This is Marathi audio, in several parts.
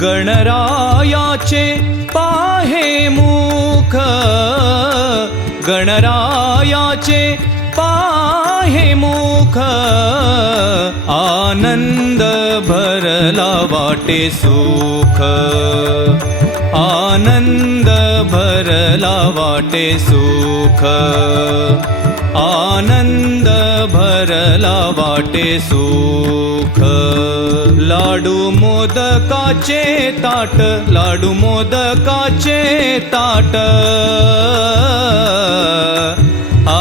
गणरायाचे पाहे मुख, गणरायाचे पाहे मुख, आनंद भरला वाटे सुख, आनंद भरला वाटे सुख, आनंद भरला वाटे सुख. लाडू मोदकाचे ताट, लाडू मोदकाचे ताट, आ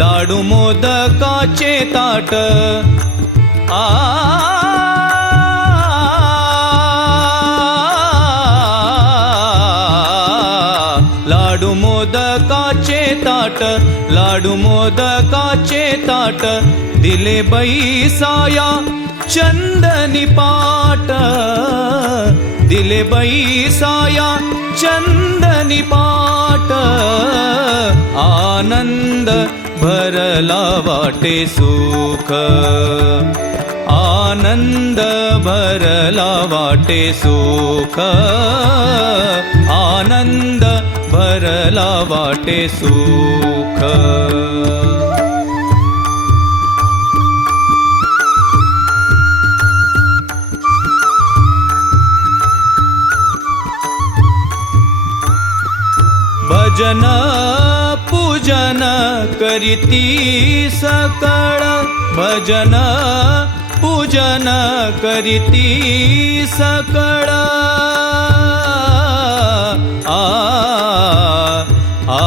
लाडू मोदकाचे ताट, आ लाडू मोदकाचे ताट, लाडू मोदकाचे ताट, दिले बैसाया चंदनी पाट, दिले बैसाया चंदनी पाट, आनंद भरला वाटे सुख, आनंद भरला वाटे सुख, आनंद भरला वाटे सुख. भजन पूजन करीती सकळ, भजन पूजन करीती सकळ, आ आ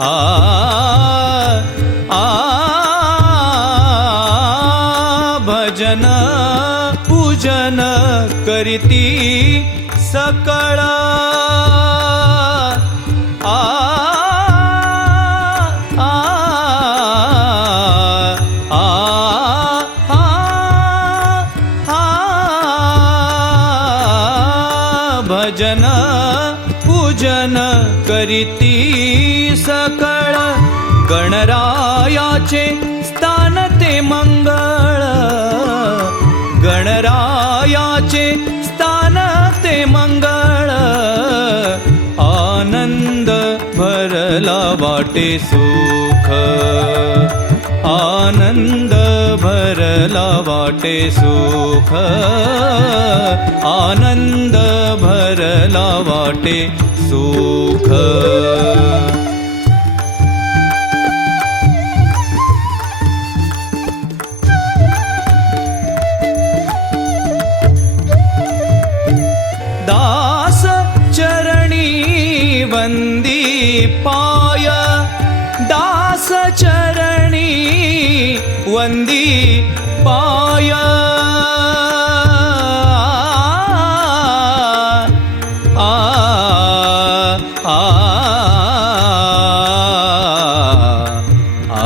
आ आ भजन पूजन करीती सकळ, आ आ आ आ भजन पूजन करीती सकळ, गणरायाचे स्थान ते मंगळ, गणरायाचे स्थान ते मंगळ, आनंद भरला वाटे सुख, आनंद भरला वाटे सुख, आनंद भरला वाटे सुख. दास चरणी वंदी पाय, दास चरणी वंदी पाय, आ आ आ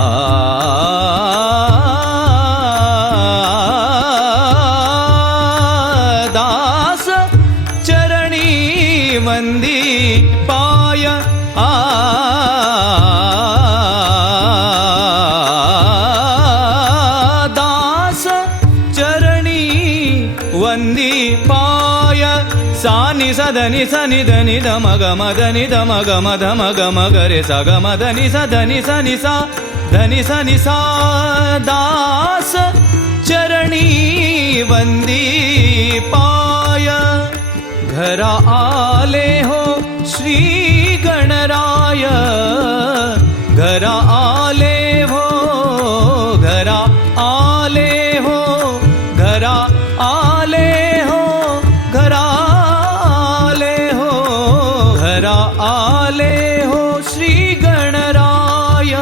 दास चरणी वंदी पाय, आ दास चरणी वंदी पाय, सानि सधनि सनि धनि धम गम धनि धम गम धम गम गरे सा गम धनि सा धनि सनि सा धनि सनि सा, दास चरणी वंदी पाय. घरा आले हो श्री गणराय, घरा आले हो, घरा आले हो, घरा आले हो, घरा आले हो, घरा आले हो श्री गणराय,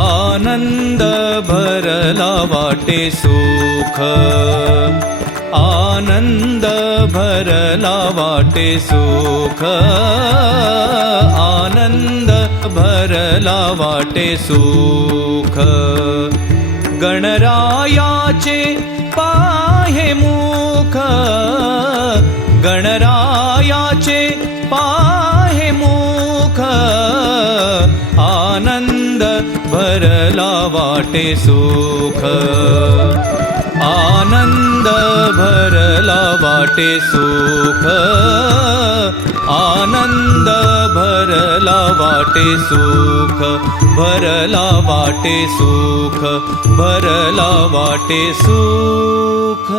आनंद भरला वाटे सुख, आनंद भरला वाटे सुख, आनंद भरला वाटे सुख. गणरायाचे पाहे मुख, गणरायाचे पाहे मुख, भरला वाटे सुख आनंद भरला वाटे सुख आनंद भरला वाटे सुख भरला वाटे सुख भरला वाटे सुख